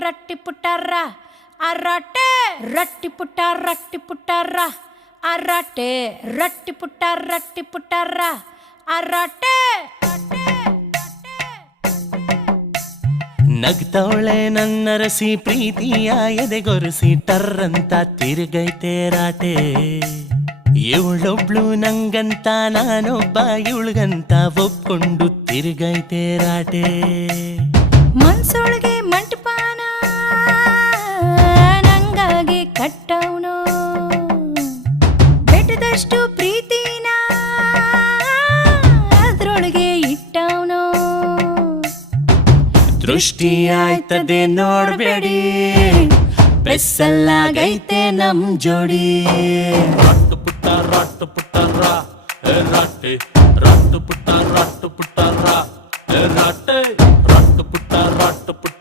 ರಟ್ಟಿ ಪುಟ್ಟಾರ ಅರಾಟೆ ರಟ್ಟಿ ಪುಟ್ಟಾರ ಅರಾಟೆ ರಟ್ಟಿ ಪುಟ್ಟಾರ ಅರಾಟೆ ನಗ್ತವಳೆ ನನ್ನರಸಿ ಪ್ರೀತಿಯ ಎದೆಗೊರೆಸಿ ಟರ್ರಂತ ತಿರುಗೈತೆ ರಾಟೆ ಇವಳೊಬ್ಳು ನಂಗಂತ ನಾನೊಬ್ಬ ಇವಳಿಗಂತ ಒಪ್ಕೊಂಡು ತಿರುಗೈತೆ ರಾಟೆ ಮನ್ಸೊಳಗೆ ಮಂಟಪಾನ ನಂಗಾಗಿ ಕಟ್ಟವನು ಬೆಟ್ಟದಷ್ಟು ಪ್ರೀತಿನ ಅದ್ರೊಳಗೆ ಇಟ್ಟವನು ದೃಷ್ಟಿ ಆಯ್ತದೆ ನೋಡ್ಬೇಡಿ ಬೆಸ್ಸಲಾಗೈತೆ ನಮ್ ಜೋಡಿ ರಟ್ಟು ಪುಟ್ಟ ರಾಟೆ ರಟ್ಟು ಪುಟ್ಟ ರಾಟೆ ರಟ್ಟು ಪುಟ್ಟ